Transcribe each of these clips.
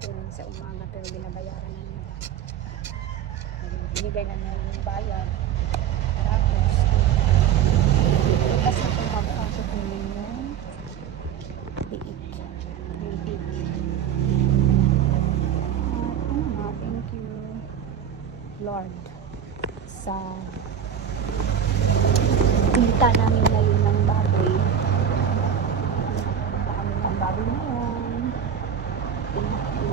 kunin sa umaga pero binabayaran na nila. Binigay na nila yung bayad. Tapos, bukas na kung magpasok kunin yung liit. Yung tip. Thank you, Lord, sa kita namin ngayon ng baboy. Kami ng baboy na yan. Thank you.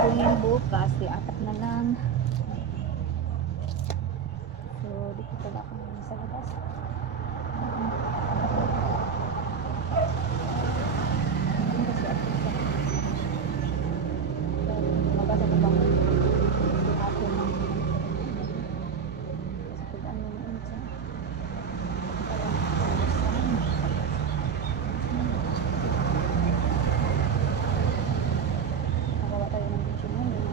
Kunin bukas, di apat na lang. So, dito pala ako sa labas. Kasi ako sa lumabas ako bang ako ng kasi pag ano na ito nakawa tayo ng video na yun.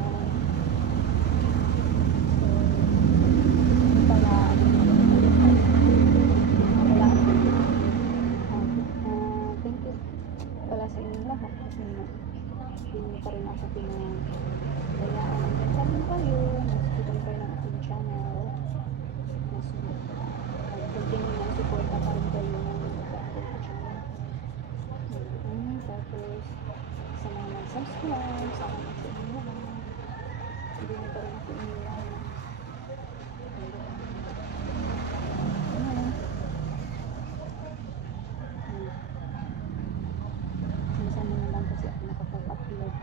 Thank you pala sa inyong lahat kasi hindi pa rin ako pinayaan ng ganyan kayo, nag-subscribe kayo ng ating channel, continue na support pa rin kayo ng ating channel. Tapos sa mga nag-subscribe, sa mga sa inyo lahat, hindi na pa rin ako iniwan. Minsan na lang kasi ako nakapag-upload.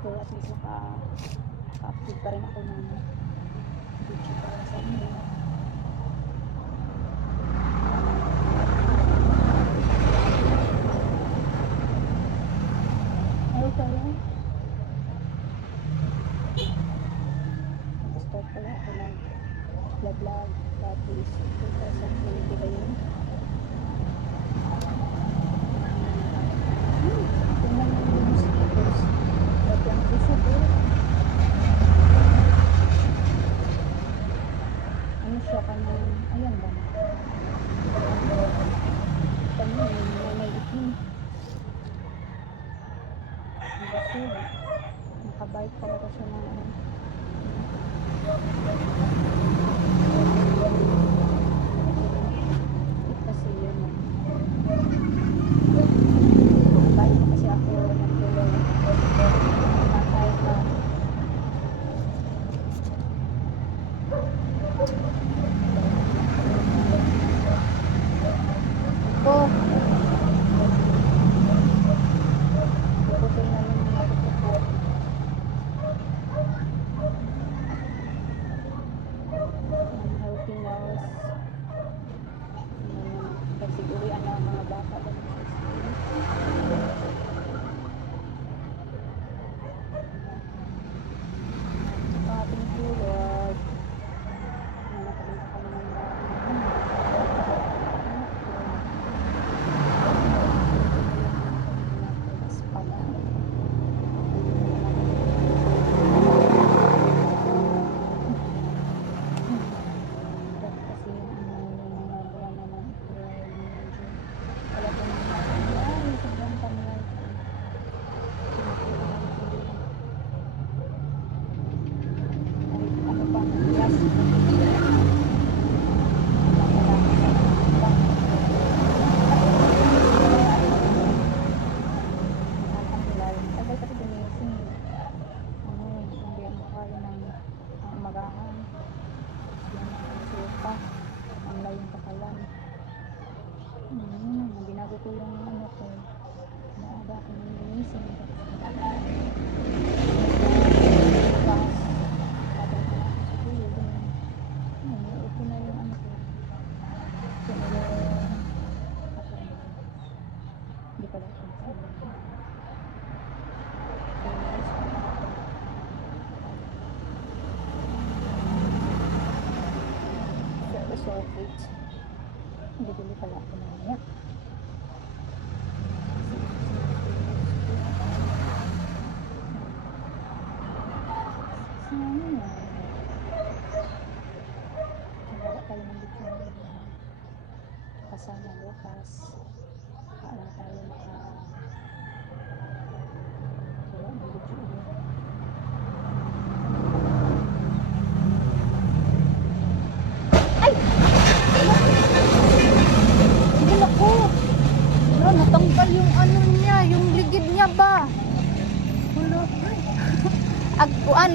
So at least naka-upload pa rin ako ng video para sa inyo. Hello tayo. Start pala ako ng vlog. Tapos 2020 ba yun? Tingnan mo yung stickers. At yung puso. Ano siya kanang, ayan ba? Kanang may itim. Ang puso. Nakabike talaga siya ng ano. Kasi yun. Bike kasi ako nagtuloy. Nakakaya ka. Ako. Pupusin namin yung matutupo. Ang healthy nose. Siguro ano ang mga bata ba sa school. Thank you, Lord. Nakabenta ka naman ba? Binago ko yung ano ko. Maaga akong ninising. Okay na yung ano ko. So, hindi pala ito. So, wait. Bibili pala ako na yan.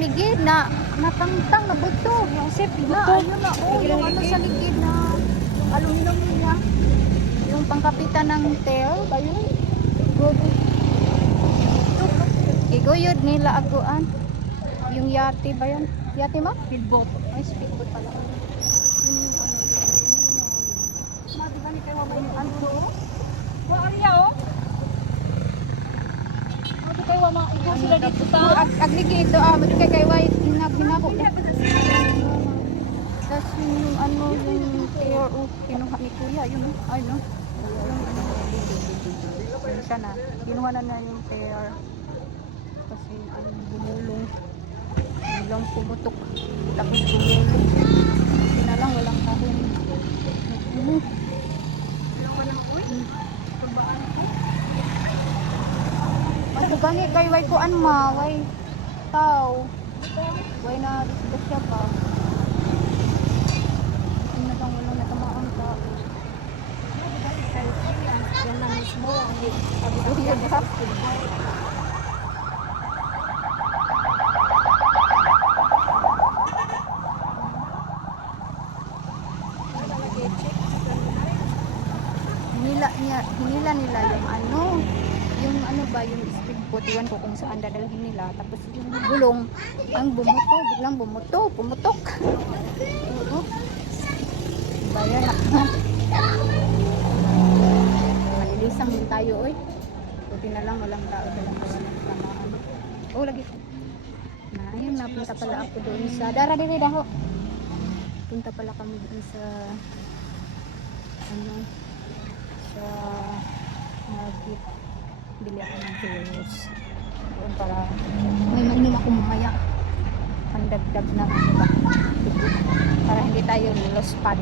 ligid na natangtang na buto. Sip, Na ano na yung ano sa ligid na yung aluminum niya. Yung pangkapitan ng tail ba yun? Iguyod nila aguan. Yung yate ba yan? Yate ma? Speedboat. Ay, speedboat pala. Yun yung ano. Madi ba ni kayo mo yung Ano? Wa ariya oh. Madi kayo ma igo sila dito ta. Agligi ito mati kay way hinako. Tapos yung ano yung tail kinuha ni kuya yun ay no. Yung ano yun siya na. Kinuha na yung tail. Kasi ang bumulong. Bilang pumutok. Tapos bumulong. Hindi na lang walang kahon. Ilang ka na uy. Tumbaan. Ano gani kay way ko ma way tao. Way na dito siya pa. Hindi na lang walang natamaan ka. Yan na mismo. Yun ha. Hinila nila yung ano ba yung speedboat iwan ko kung saan dadalhin nila tapos yung gulong ang bumuto biglang pumutok oo bayan malilisang din tayo oy buti na lang walang tao walang tamaan oh lagi na ayun napunta pala ako doon sa dara diri daho punta pala kami doon sa ano sa market bili ako ng pillows doon para may manim ako mamaya pandagdag na para hindi tayo lospad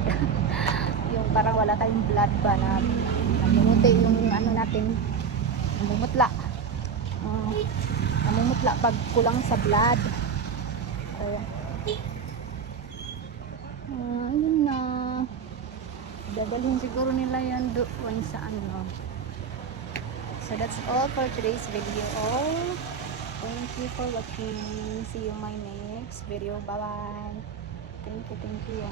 yung parang wala tayong blood ba na namumuti yung ano natin namumutla namumutla pag kulang sa blood kaya ayun na dadalhin siguro nila yan doon sa ano. So that's all for today's video. Thank you for watching. See you in my next video. Bye bye. Thank you.